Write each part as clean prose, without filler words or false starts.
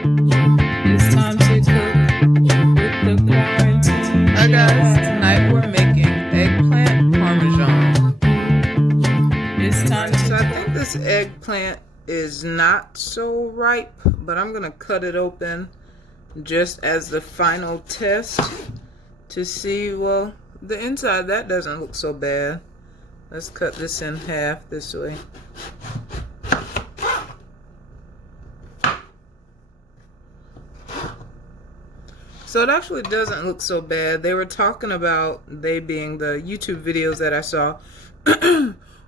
It's time to cook with the quarantine. Hi guys, tonight we're making eggplant parmesan. It's time to I think this eggplant is not so ripe, but I'm gonna cut it open just as the final test to see. Well, the inside, that doesn't look so bad. Let's cut this in half this way. So it actually doesn't look so bad. They were talking about, they being the YouTube videos that I saw,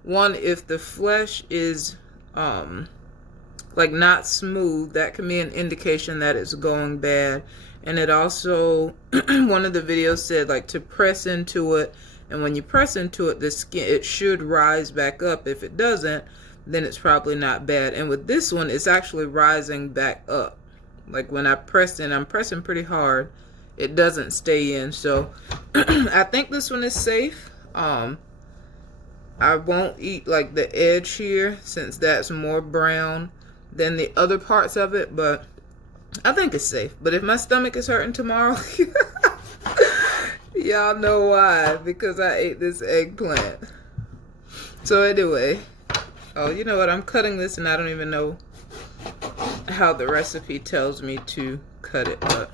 one, if the flesh is like not smooth, that can be an indication that it's going bad. And it also, one of the videos said like to press into it, and when you press into it, the skin, it should rise back up. If it doesn't, then it's probably not bad. And with this one, it's actually rising back up. Like when I press in, I'm pressing pretty hard, it doesn't stay in. So I think this one is safe. I won't eat like the edge here since that's more brown than the other parts of it, but I think it's safe. But if my stomach is hurting tomorrow, y'all know why, because I ate this eggplant. So anyway, oh, you know what, I'm cutting this and I don't even know how the recipe tells me to cut it, but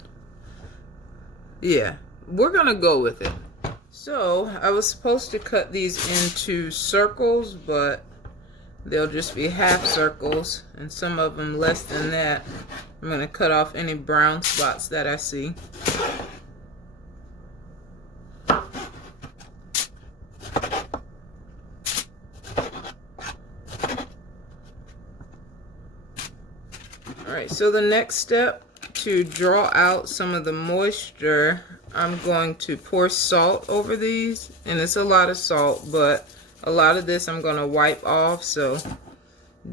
yeah, we're gonna go with it. So I was supposed to cut these into circles, but they'll just be half circles, and some of them less than that. I'm gonna cut off any brown spots that I see. Alright, so the next step, to draw out some of the moisture, I'm going to pour salt over these, and it's a lot of salt, but a lot of this I'm going to wipe off, so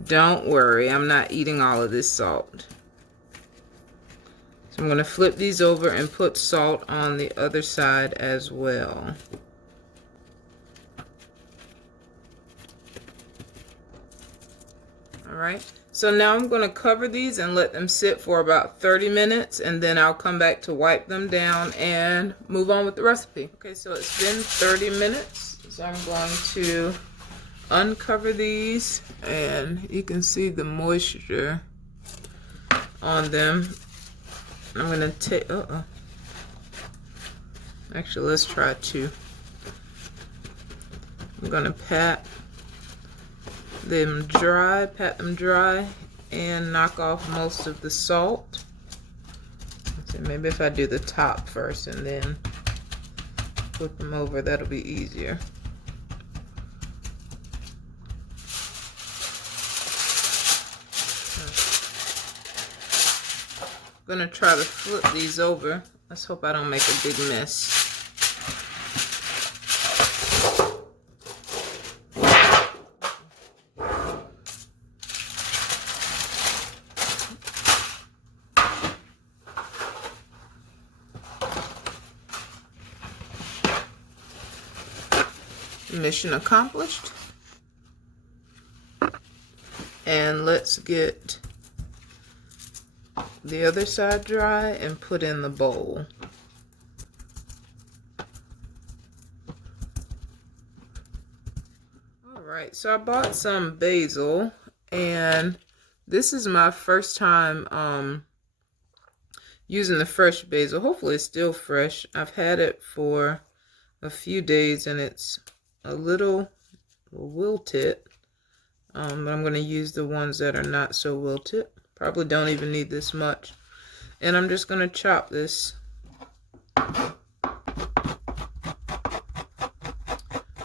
don't worry, I'm not eating all of this salt. So I'm going to flip these over and put salt on the other side as well. Alright. So now I'm going to cover these and let them sit for about 30 minutes, and then I'll come back to wipe them down and move on with the recipe. Okay, so it's been 30 minutes. So I'm going to uncover these, and you can see the moisture on them. I'm going to take, actually, let's try two. I'm going to pat them dry, and knock off most of the salt. Let's see, maybe if I do the top first and then flip them over, that'll be easier. I'm gonna try to flip these over. Let's hope I don't make a big mess. Mission accomplished. And let's get the other side dry and put in the bowl. Alright, so I bought some basil, and this is my first time using the fresh basil. Hopefully it's still fresh. I've had it for a few days and it's a little wilted, but I'm going to use the ones that are not so wilted. Probably don't even need this much. And I'm just going to chop this.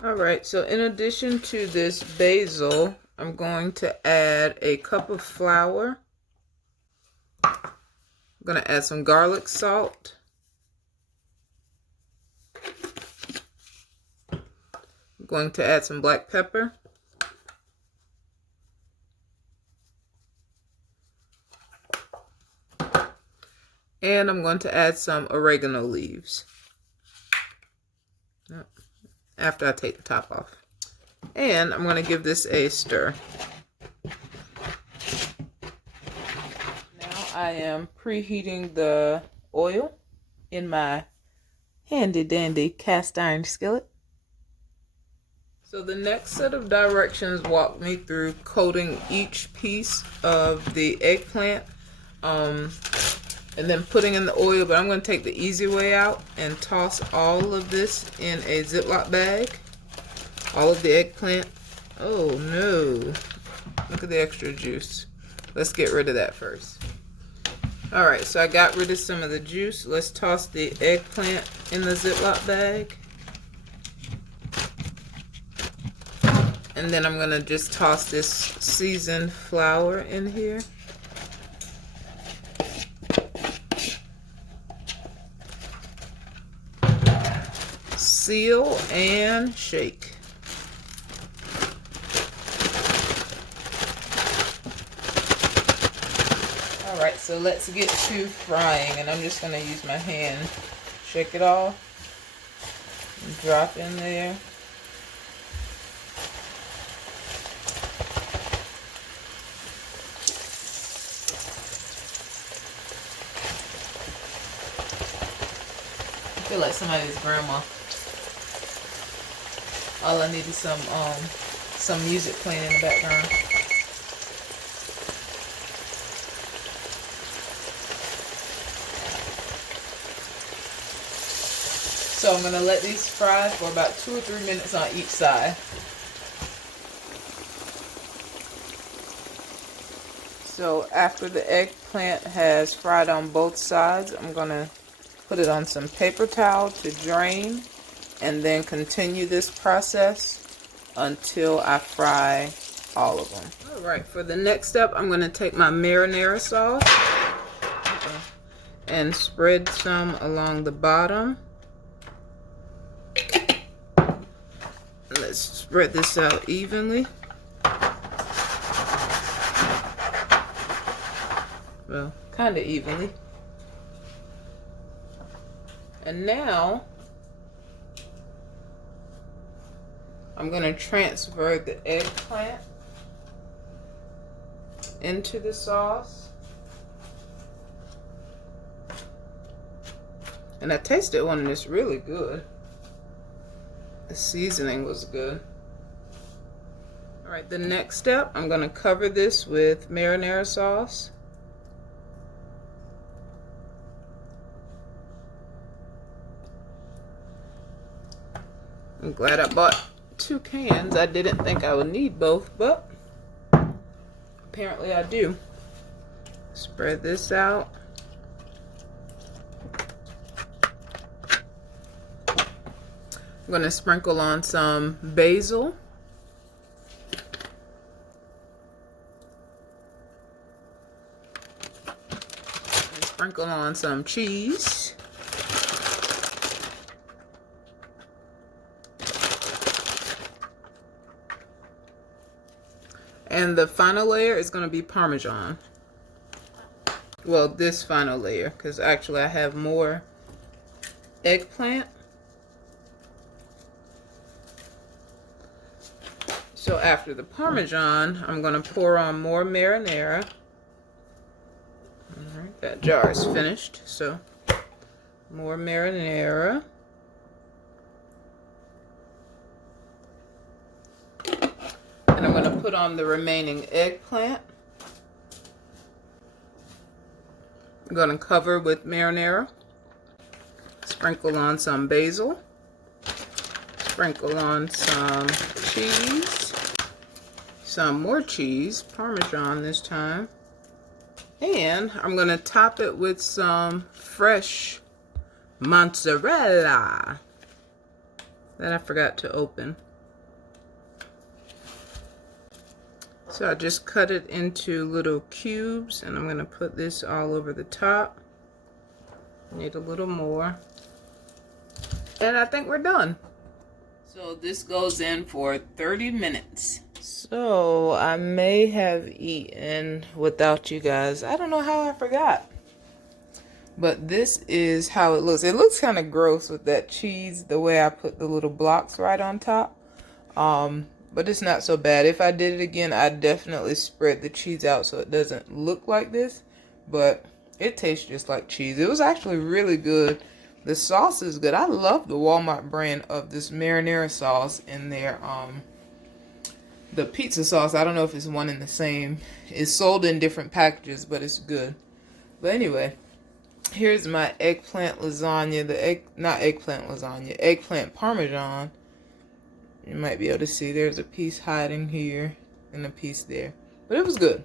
Alright, so in addition to this basil, I'm going to add a cup of flour. I'm going to add some garlic salt. Going to add some black pepper. And I'm going to add some oregano leaves after I take the top off. And I'm going to give this a stir. Now I am preheating the oil in my handy dandy cast iron skillet. So the next set of directions walk me through coating each piece of the eggplant and then putting in the oil, but I'm going to take the easy way out and toss all of this in a Ziploc bag. All of the eggplant. Oh no, look at the extra juice. Let's get rid of that first. Alright, so I got rid of some of the juice. Let's toss the eggplant in the Ziploc bag. And then I'm going to just toss this seasoned flour in here. Seal and shake. Alright, so let's get to frying, and I'm just going to use my hand. Shake it off. And drop in there. I feel like somebody's grandma. All I need is some music playing in the background. So I'm going to let these fry for about 2 or 3 minutes on each side. So after the eggplant has fried on both sides, I'm going to put it on some paper towel to drain and then continue this process until I fry all of them. Alright, for the next step, I'm going to take my marinara sauce and spread some along the bottom. Let's spread this out evenly. Well, kind of evenly. And now I'm going to transfer the eggplant into the sauce. And I tasted one and it's really good. The seasoning was good. Alright, the next step, I'm going to cover this with marinara sauce. I'm glad I bought 2 cans. I didn't think I would need both, but apparently I do. Spread this out. I'm going to sprinkle on some basil. And sprinkle on some cheese. And the final layer is going to be Parmesan. Well, this final layer, because actually I have more eggplant. So after the Parmesan, I'm going to pour on more marinara. Alright, that jar is finished, so more marinara. And I'm going to put on the remaining eggplant. I'm going to cover with marinara. Sprinkle on some basil. Sprinkle on some cheese. Some more cheese, Parmesan this time. And I'm going to top it with some fresh mozzarella that I forgot to open. So I just cut it into little cubes and I'm going to put this all over the top. Need a little more. And I think we're done. So this goes in for 30 minutes. So I may have eaten without you guys. I don't know how I forgot. But this is how it looks. It looks kind of gross with that cheese, the way I put the little blocks right on top. But it's not so bad. If I did it again, I'd definitely spread the cheese out so it doesn't look like this. but it tastes just like cheese. It was actually really good. The sauce is good. I love the Walmart brand of this marinara sauce in their the pizza sauce. I don't know if it's one and the same. It's sold in different packages, but it's good. But anyway, here's my eggplant lasagna. Not eggplant lasagna, eggplant parmesan. You might be able to see there's a piece hiding here and a piece there. But it was good.